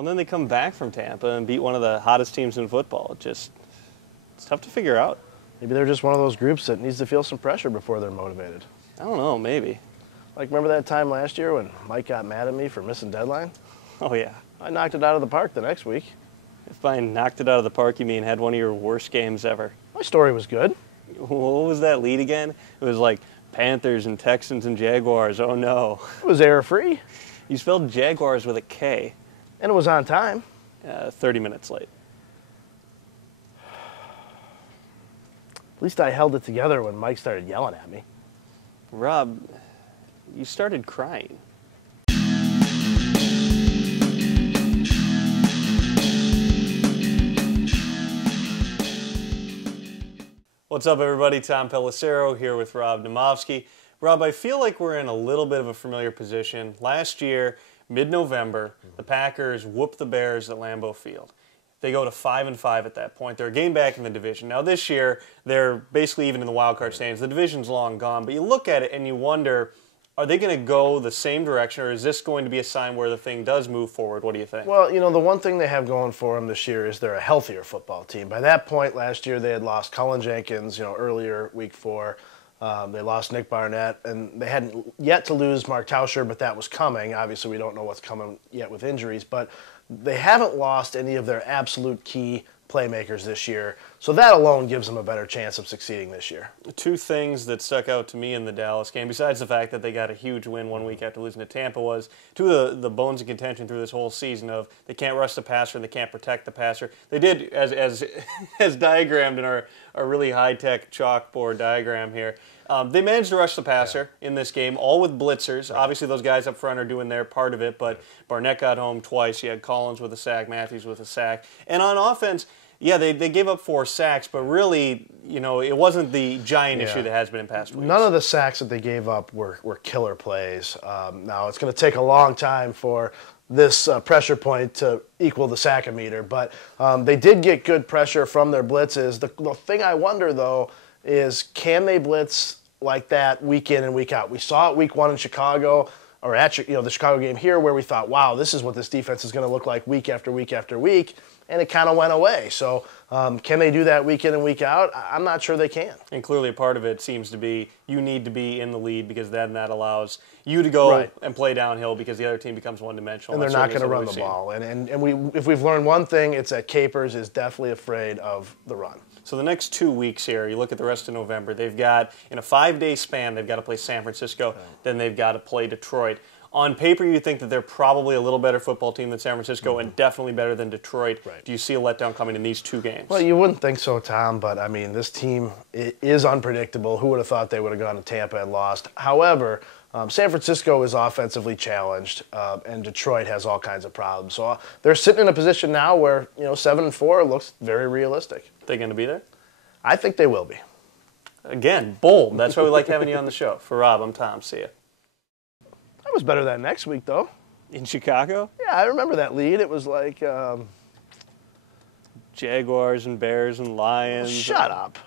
Well, then they come back from Tampa and beat one of the hottest teams in football. It's tough to figure out. Maybe they're just one of those groups that needs to feel some pressure before they're motivated. I don't know, maybe. Like, remember that time last year when Mike got mad at me for missing deadline? Oh, yeah. I knocked it out of the park the next week. If by knocked it out of the park, you mean had one of your worst games ever. My story was good. What was that lead again? It was like Panthers and Texans and Jaguars. Oh, no. It was error-free. You spelled Jaguars with a K. And it was on time. 30 minutes late. At least I held it together when Mike started yelling at me. Rob, you started crying. What's up, everybody? Tom Pellicero here with Rob Demovsky. Rob, I feel like we're in a little bit of a familiar position. Last year, mid-November, the Packers whooped the Bears at Lambeau Field. They go to 5-5 at that point. They're a game back in the division. Now this year, they're basically even in the wild card standings. The division's long gone, but you look at it and you wonder, are they going to go the same direction, or is this going to be a sign where the thing does move forward? What do you think? Well, you know, the one thing they have going for them this year is they're a healthier football team. By that point last year, they had lost Cullen Jenkins, earlier, week 4. They lost Nick Barnett, and they hadn't yet to lose Mark Tauscher, but that was coming. Obviously, we don't know what's coming yet with injuries, but they haven't lost any of their absolute key playmakers this year, so that alone gives them a better chance of succeeding this year. Two things that stuck out to me in the Dallas game, besides the fact that they got a huge win 1 week after losing to Tampa, was two of the bones of contention through this whole season of they can't rush the passer and they can't protect the passer. They did, as diagrammed in our really high-tech chalkboard diagram here, they managed to rush the passer in this game, all with blitzers. Right. Obviously, those guys up front are doing their part of it, but Barnett got home twice. You had Collins with a sack, Matthews with a sack. And on offense, yeah, they gave up 4 sacks, but really, it wasn't the giant issue that has been in past weeks. None of the sacks that they gave up were killer plays. Now, it's going to take a long time for this pressure point to equal the sack-o-meter, but they did get good pressure from their blitzes. The thing I wonder, though, is can they blitz like that week in and week out? We saw it week 1 in Chicago, or at the Chicago game here, where we thought, wow, this is what this defense is going to look like week after week after week, and it kind of went away. So can they do that week in and week out? I'm not sure they can. And clearly part of it seems to be you need to be in the lead, because then that allows you to go and play downhill because the other team becomes one-dimensional. And they're not going to run the ball. And if we've learned one thing, it's that Capers is definitely afraid of the run. So the next 2 weeks here, you look at the rest of November, they've got, in a 5-day span, they've got to play San Francisco, then they've got to play Detroit. On paper, you think that they're probably a little better football team than San Francisco and definitely better than Detroit. Right. Do you see a letdown coming in these 2 games? Well, you wouldn't think so, Tom, but, I mean, this team is unpredictable. Who would have thought they would have gone to Tampa and lost? However, San Francisco is offensively challenged, and Detroit has all kinds of problems. So they're sitting in a position now where, 7-4 looks very realistic. They going to be there? I think they will be. Again, bold. That's why we like having you on the show. For Rob, I'm Tom. See ya. That was better than next week, though. In Chicago? Yeah, I remember that lead. It was like Jaguars and Bears and Lions. Shut up.